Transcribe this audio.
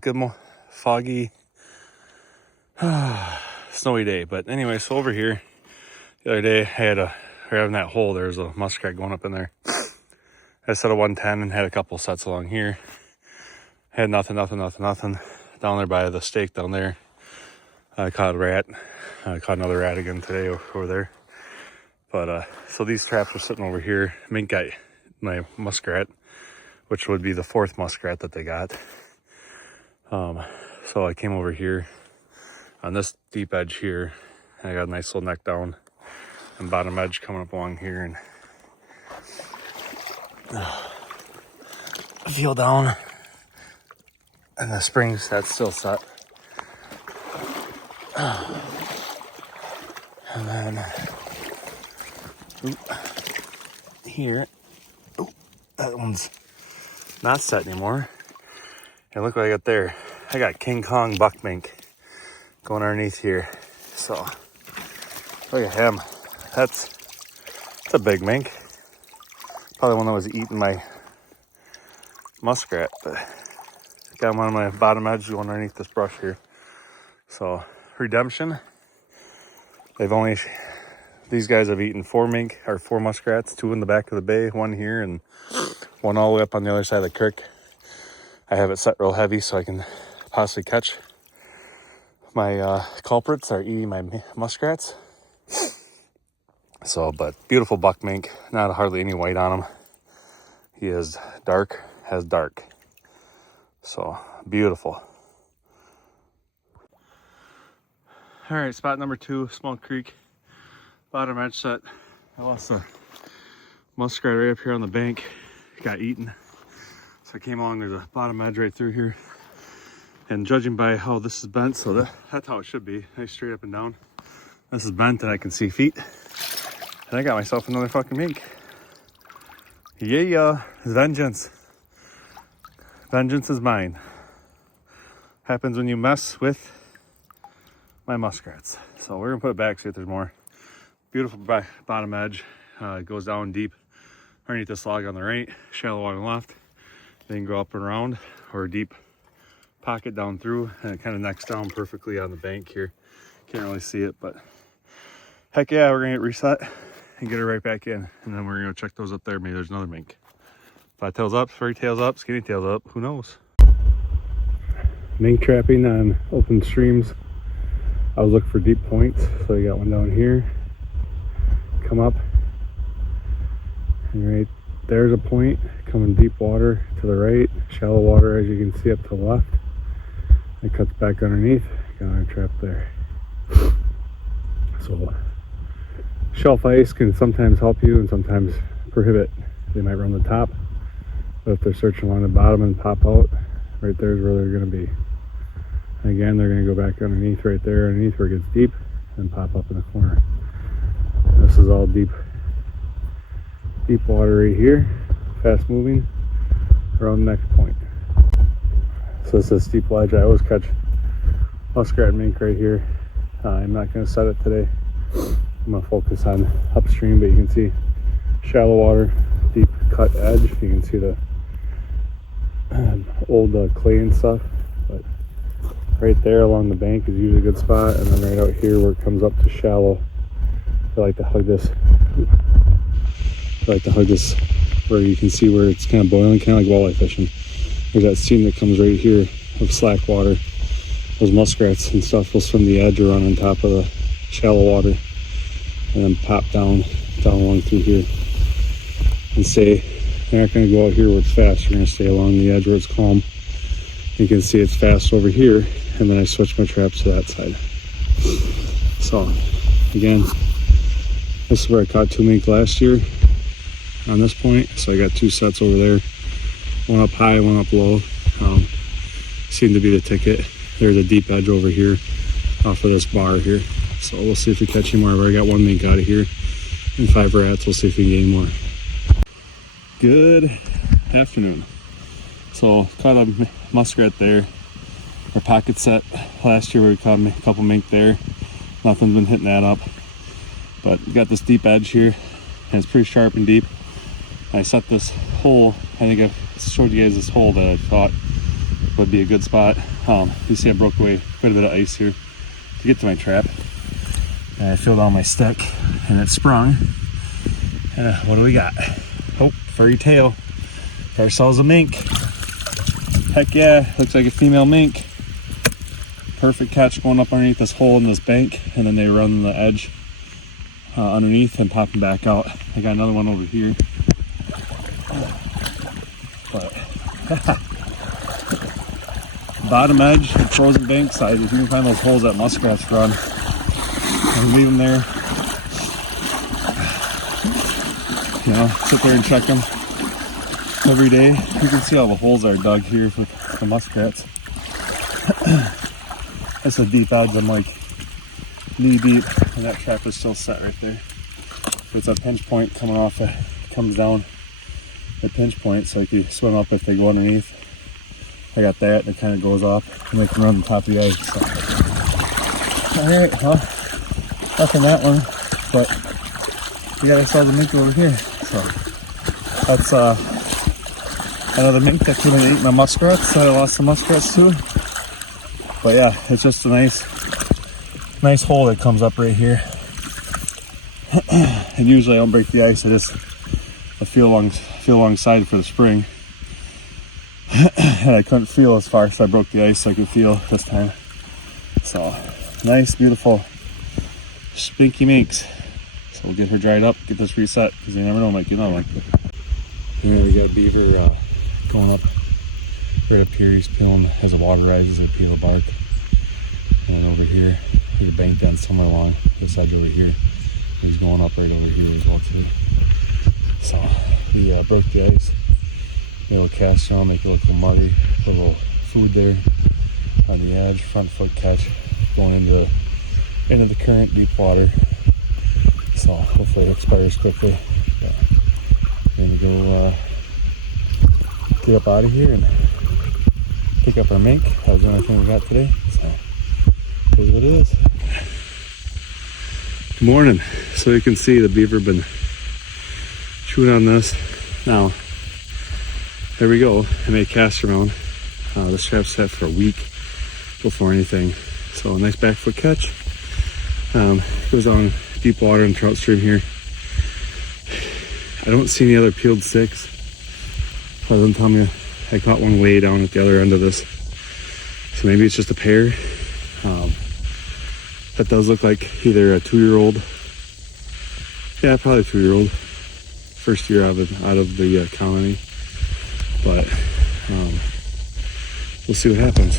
good foggy, snowy day. But anyway, so over here, the other day, we're having that hole. There's a muskrat going up in there. I set a 110 and had a couple sets along here. Had nothing. Down there by the stake down there, I caught a rat. I caught another rat again today over there. But so these traps are sitting over here. Mink got my muskrat, which would be the fourth muskrat that they got. So I came over here on this deep edge here, and I got a nice little neck down and bottom edge coming up along here, and feel down, and the springs, that's still set. And then here, that one's not set anymore. And look what I got there. I got King Kong buck mink going underneath here. So look at him. That's a big mink. Probably one that was eating my muskrat, but got him on my bottom edge going underneath this brush here. So redemption. These guys have eaten four muskrats, 2 in the back of the bay, 1 here, and 1 all the way up on the other side of the creek. I have it set real heavy so I can possibly catch my culprits that are eating my muskrats. So, but beautiful buck mink, not hardly any white on him. He is dark, has dark. So, beautiful. All right, spot number 2, Small Creek, bottom edge set. I lost a muskrat right up here on the bank, got eaten. So I came along, there's a bottom edge right through here. And judging by how this is bent, so that's how it should be, nice straight up and down. This is bent and I can see feet. And I got myself another fucking mink. Yeah, vengeance. Vengeance is mine. Happens when you mess with my muskrats. So we're gonna put it back, see if there's more. Beautiful bottom edge. It goes down deep underneath this log on the right, shallow on the left. Then go up and around, or a deep pocket down through, and it kind of necks down perfectly on the bank here. Can't really see it, but heck yeah, we're gonna get reset and get it right back in. And then we're gonna check those up there. Maybe there's another mink. 5 tails up, 3 tails up, skinny tails up, who knows? Mink trapping on open streams. I was looking for deep points, so you got one down here. Come up, and right there's a point coming deep water to the right, shallow water as you can see up to the left. It cuts back underneath, got our trap there. So shelf ice can sometimes help you and sometimes prohibit. They might run the top, but if they're searching along the bottom and pop out, right there's where they're going to be. And again, they're going to go back underneath right there, underneath where it gets deep, and pop up in the corner. And this is all deep water right here, fast moving around the next point. So this is a steep ledge. I always catch muskrat and mink right here. I'm not going to set it today. I'm going to focus on upstream, but you can see shallow water, deep cut edge. You can see the old clay and stuff, but right there along the bank is usually a good spot, and then right out here where it comes up to shallow, I like to hug this. Where you can see where it's kind of boiling, kind of like walleye fishing. There's that seam that comes right here of slack water. Those muskrats and stuff will swim the edge or run on top of the shallow water and then pop down along through here and stay. They're not going to go out here where it's fast. They're going to stay along the edge where it's calm. You can see it's fast over here, and then I switch my traps to that side. So again, this is where I caught 2 mink last year on this point. So I got 2 sets over there, one up high, one up low. Seemed to be the ticket. There's a deep edge over here off of this bar here. So we'll see if we catch any more. I've already got 1 mink out of here and 5 rats. We'll see if we can get any more. Good afternoon. So caught a muskrat there. Our pocket set last year we caught a couple mink there. Nothing's been hitting that up. But we got this deep edge here, and it's pretty sharp and deep. I set this hole, I think I showed you guys this hole that I thought would be a good spot. You see I broke away quite a bit of ice here to get to my trap. And I filled on my stick and it sprung. What do we got? Oh, furry tail. Got ourselves a mink. Heck yeah, looks like a female mink. Perfect catch going up underneath this hole in this bank, and then they run the edge underneath and pop them back out. I got another one over here. But bottom edge, frozen bank side, if you can find those holes that muskrats run and leave them there, you know, sit there and check them every day. You can see all the holes are dug here with the muskrats. That's a deep edge. I'm like knee deep, and that trap is still set right there. It's a pinch point coming off. It comes down the pinch point, so you can swim up if they go underneath. I got that, and it kind of goes off, and they can run on top of the ice. So. All right, well, nothing that one, but we got ourselves a mink over here. So that's another mink that came and ate my muskrats. So I lost some muskrats too. But yeah, it's just a nice hole that comes up right here. And usually I don't break the ice. I feel alongside for the spring. And I couldn't feel as far, so I broke the ice so I could feel this time. So nice, beautiful, spinky minks. So we'll get her dried up, get this reset, because you never know, I might get another one. Here we got a beaver going up. Right up here, he's peeling, as the water rises, they peel the bark. And then over here, there's a bank down somewhere along this edge over here. He's going up right over here as well too. So we broke the ice. Made a little cast on, make it look a little muddy. Put a little food there on the edge, front foot catch, going into the current, deep water. So hopefully it expires quickly. Yeah. We're gonna go get up out of here and pick up our mink. That was the only thing we got today. So here's what it is. Good morning. So you can see the beaver been chewing on this. Now, there we go. I made a cast around. This trap sat for a week before anything. So a nice back foot catch. Goes on deep water in trout stream here. I don't see any other peeled sticks. Other than telling me I caught one way down at the other end of this. So maybe it's just a pair. That does look like either a 2-year-old. Yeah, probably a 2-year-old. First year out of the colony. But we'll see what happens.